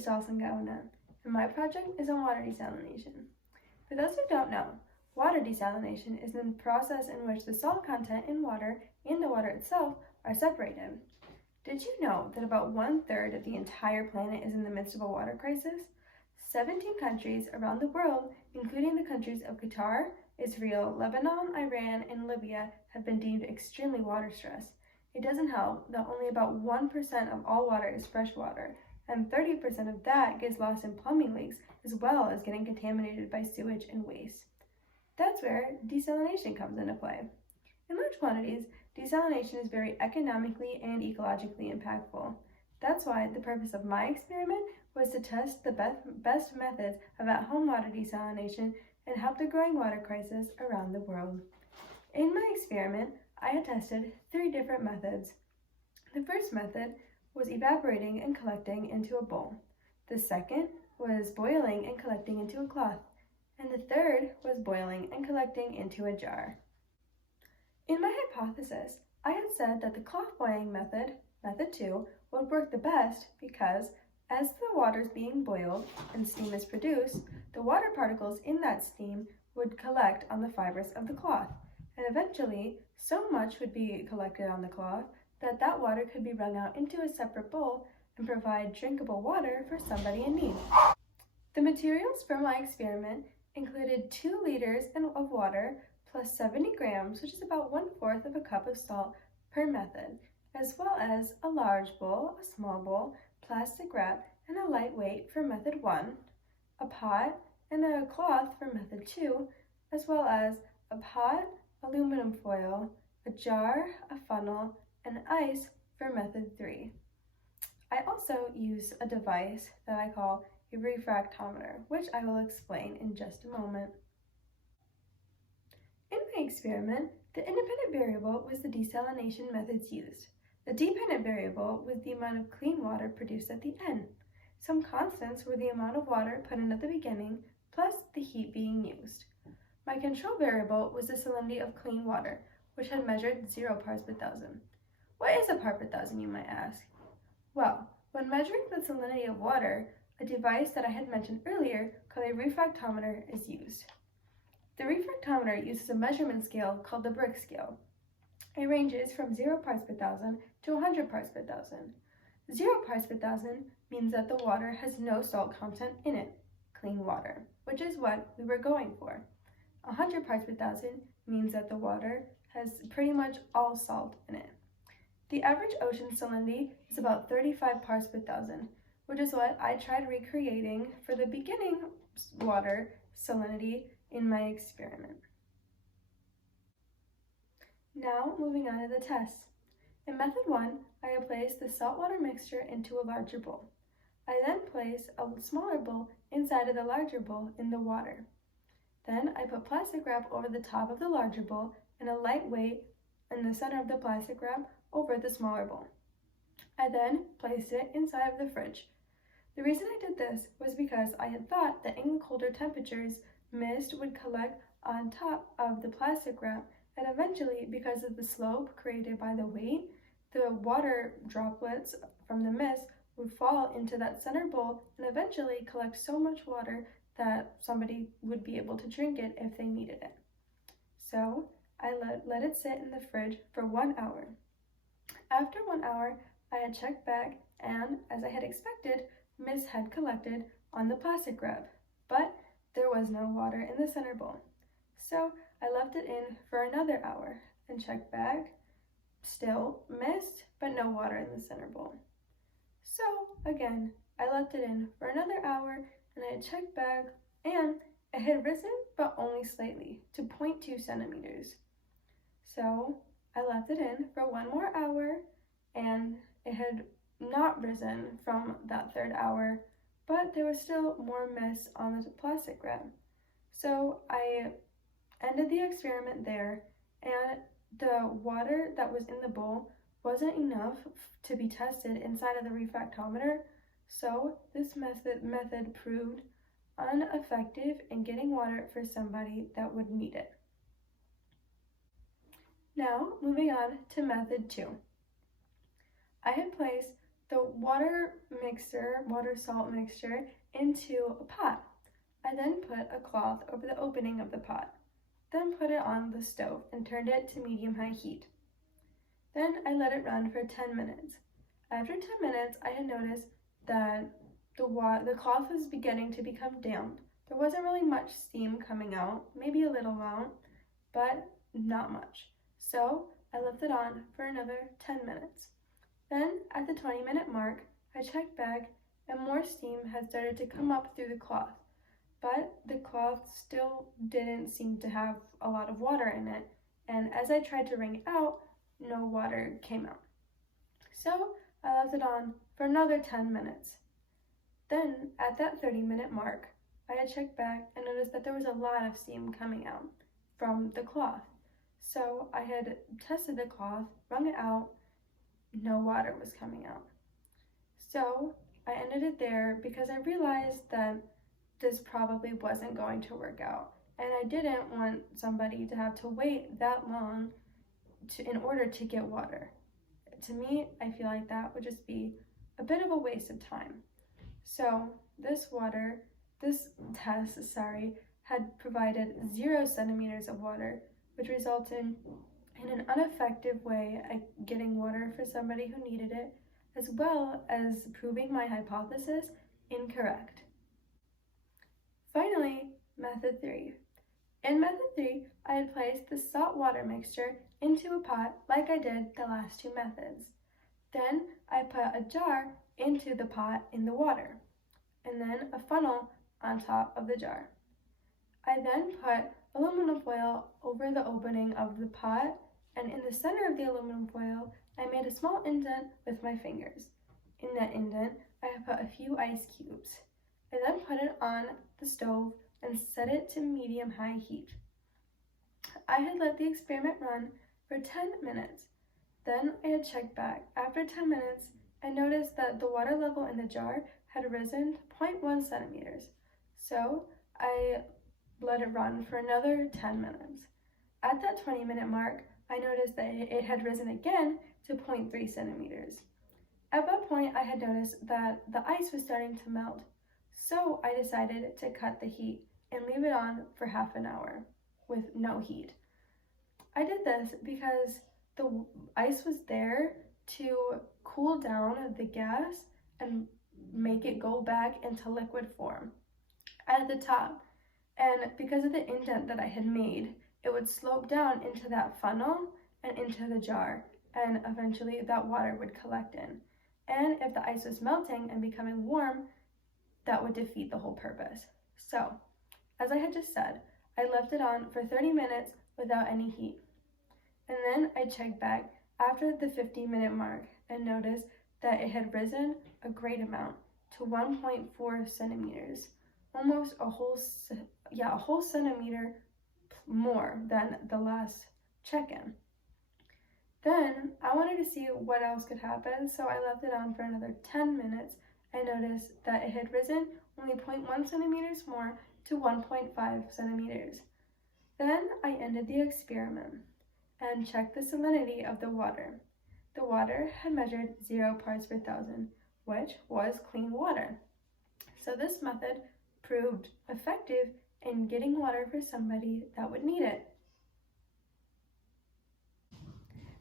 is Salsa Gauna, and my project is on water desalination. For those who don't know, water desalination is the process in which the salt content in water and the water itself are separated. Did you know that about 1/3 of the entire planet is in the midst of a water crisis? 17 countries around the world, including the countries of Qatar, Israel, Lebanon, Iran, and Libya, have been deemed extremely water stressed. It doesn't help that only about 1% of all water is fresh water, and 30% of that gets lost in plumbing leaks, as well as getting contaminated by sewage and waste. That's where desalination comes into play. In large quantities, desalination is very economically and ecologically impactful. That's why the purpose of my experiment was to test the best methods of at-home water desalination and help the growing water crisis around the world. In my experiment, I had tested 3 different methods. The first method was evaporating and collecting into a bowl. The second was boiling and collecting into a cloth. And the third was boiling and collecting into a jar. In my hypothesis, I had said that the cloth boiling method, method 2, would work the best because as the water is being boiled and steam is produced, the water particles in that steam would collect on the fibers of the cloth. And eventually, so much would be collected on the cloth that water could be wrung out into a separate bowl and provide drinkable water for somebody in need. The materials for my experiment included 2 liters of water plus 70 grams, which is about 1/4 of a cup of salt per method, as well as a large bowl, a small bowl, plastic wrap, and a lightweight for method 1, a pot, and a cloth for method 2, as well as a pot, aluminum foil, a jar, a funnel, and ice for method 3. I also use a device that I call a refractometer, which I will explain in just a moment. In my experiment, the independent variable was the desalination methods used. The dependent variable was the amount of clean water produced at the end. Some constants were the amount of water put in at the beginning, plus the heat being used. My control variable was the salinity of clean water, which had measured 0 parts per thousand. What is a part per thousand, you might ask? Well, when measuring the salinity of water, a device that I had mentioned earlier called a refractometer is used. The refractometer uses a measurement scale called the Brick scale. It ranges from 0 parts per thousand to 100 parts per thousand. 0 parts per thousand means that the water has no salt content in it, clean water, which is what we were going for. 100 parts per thousand means that the water has pretty much all salt in it. The average ocean salinity is about 35 parts per thousand, which is what I tried recreating for the beginning water salinity in my experiment. Now moving on to the test. In method 1, I placed the saltwater mixture into a larger bowl. I then placed a smaller bowl inside of the larger bowl in the water. Then I put plastic wrap over the top of the larger bowl and a lightweight in the center of the plastic wrap over the smaller bowl. I then placed it inside of the fridge. The reason I did this was because I had thought that in colder temperatures, mist would collect on top of the plastic wrap, and eventually, because of the slope created by the weight, the water droplets from the mist would fall into that center bowl and eventually collect so much water that somebody would be able to drink it if they needed it. So I let it sit in the fridge for 1 hour. After 1 hour, I had checked back, and as I had expected, mist had collected on the plastic wrap, but there was no water in the center bowl. So I left it in for another hour and checked back. Still mist, but no water in the center bowl. So again, I left it in for another hour and I had checked back, and it had risen, but only slightly, to 0.2 centimeters. So I left it in for 1 more hour, and it had not risen from that 3rd hour, but there was still more mist on the plastic wrap. So I ended the experiment there, and the water that was in the bowl wasn't enough to be tested inside of the refractometer, so this method proved ineffective in getting water for somebody that would need it. Now, moving on to method 2. I had placed the water salt mixture into a pot. I then put a cloth over the opening of the pot, then put it on the stove and turned it to medium-high heat. Then I let it run for 10 minutes. After 10 minutes, I had noticed that the cloth was beginning to become damp. There wasn't really much steam coming out, maybe a little amount, but not much. So I left it on for another 10 minutes. Then at the 20-minute mark, I checked back and more steam had started to come up through the cloth, but the cloth still didn't seem to have a lot of water in it, and as I tried to wring it out, no water came out. So I left it on for another 10 minutes. Then at that 30-minute mark, I had checked back and noticed that there was a lot of steam coming out from the cloth. So I had tested the cloth, wrung it out, no water was coming out. So I ended it there because I realized that this probably wasn't going to work out, and I didn't want somebody to have to wait that long in order to get water. To me, I feel like that would just be a bit of a waste of time. So this test, had provided 0 centimeters of water, which resulted in an ineffective way at getting water for somebody who needed it, as well as proving my hypothesis incorrect. Finally, method 3. In method 3, I had placed the salt water mixture into a pot like I did the last 2 methods. Then I put a jar into the pot in the water, and then a funnel on top of the jar. I then put aluminum foil over the opening of the pot, and in the center of the aluminum foil, I made a small indent with my fingers. In that indent, I put a few ice cubes. I then put it on the stove and set it to medium-high heat. I had let the experiment run for 10 minutes. Then I had checked back. After 10 minutes, I noticed that the water level in the jar had risen to 0.1 centimeters. So I let it run for another 10 minutes. At that 20-minute mark, I noticed that it had risen again to 0.3 centimeters. At that point, I had noticed that the ice was starting to melt. So I decided to cut the heat and leave it on for half an hour with no heat. I did this because the ice was there to cool down the gas and make it go back into liquid form at the top. And because of the indent that I had made, it would slope down into that funnel and into the jar, and eventually that water would collect in. And if the ice was melting and becoming warm, that would defeat the whole purpose. So, as I had just said, I left it on for 30 minutes without any heat. And then I checked back after the 50-minute mark and noticed that it had risen a great amount to 1.4 centimeters, almost a whole centimeter more than the last check-in. Then I wanted to see what else could happen, so I left it on for another 10 minutes and noticed that it had risen only 0.1 centimeters more to 1.5 centimeters. Then I ended the experiment and checked the salinity of the water. The water had measured 0 parts per thousand, which was clean water. So this method proved effective in getting water for somebody that would need it.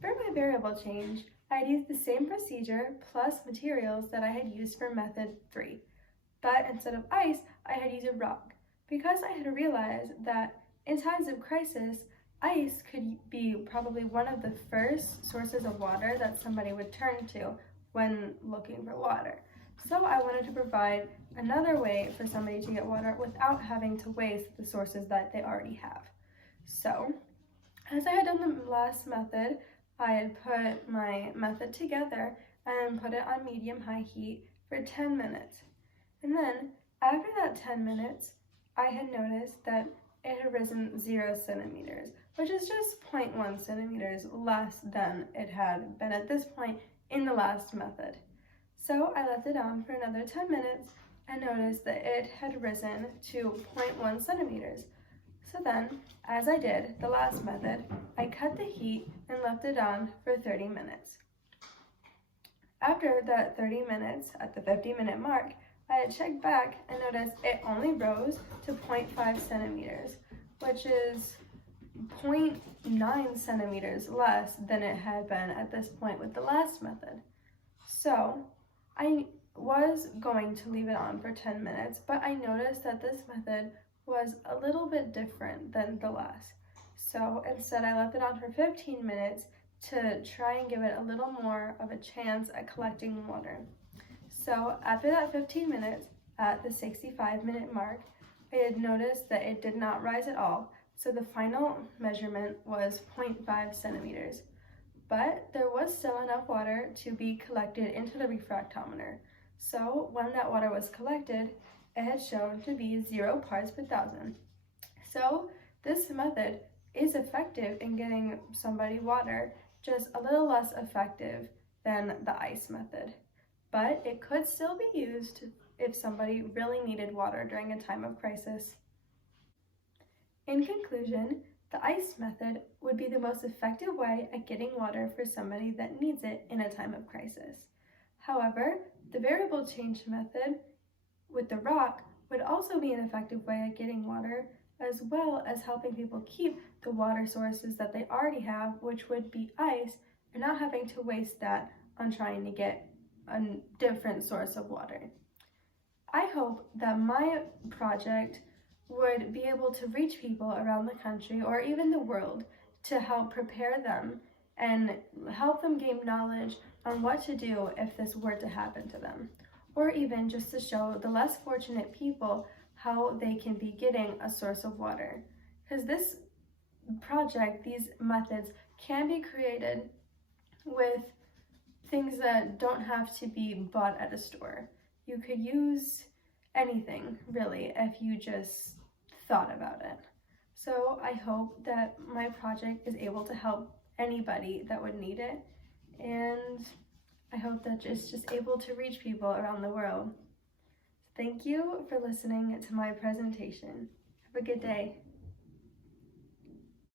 For my variable change, I had used the same procedure plus materials that I had used for method 3, but instead of ice, I had used a rock, because I had realized that in times of crisis, ice could be probably one of the first sources of water that somebody would turn to when looking for water. So I wanted to provide another way for somebody to get water without having to waste the sources that they already have. So, as I had done the last method, I had put my method together and put it on medium-high heat for 10 minutes. And then, after that 10 minutes, I had noticed that it had risen 0 centimeters, which is just 0.1 centimeters less than it had been at this point in the last method. So I left it on for another 10 minutes and noticed that it had risen to 0.1 centimeters. So then, as I did the last method, I cut the heat and left it on for 30 minutes. After that 30 minutes, at the 50-minute mark, I had checked back and noticed it only rose to 0.5 centimeters, which is 0.9 centimeters less than it had been at this point with the last method. So I was going to leave it on for 10 minutes, but I noticed that this method was a little bit different than the last. So instead I left it on for 15 minutes to try and give it a little more of a chance at collecting water. So after that 15 minutes, at the 65-minute mark, I had noticed that it did not rise at all, so the final measurement was 0.5 centimeters. But there was still enough water to be collected into the refractometer. So when that water was collected, it had shown to be 0 parts per thousand. So this method is effective in getting somebody water, just a little less effective than the ice method. But it could still be used if somebody really needed water during a time of crisis. In conclusion, the ice method would be the most effective way at getting water for somebody that needs it in a time of crisis. However, the variable change method with the rock would also be an effective way at getting water, as well as helping people keep the water sources that they already have, which would be ice, and not having to waste that on trying to get a different source of water. I hope that my project would be able to reach people around the country or even the world to help prepare them and help them gain knowledge on what to do if this were to happen to them, or even just to show the less fortunate people how they can be getting a source of water. Because this project, these methods can be created with things that don't have to be bought at a store. You could use anything, really, if you just thought about it. So I hope that my project is able to help anybody that would need it, and I hope that it's just able to reach people around the world. Thank you for listening to my presentation. Have a good day.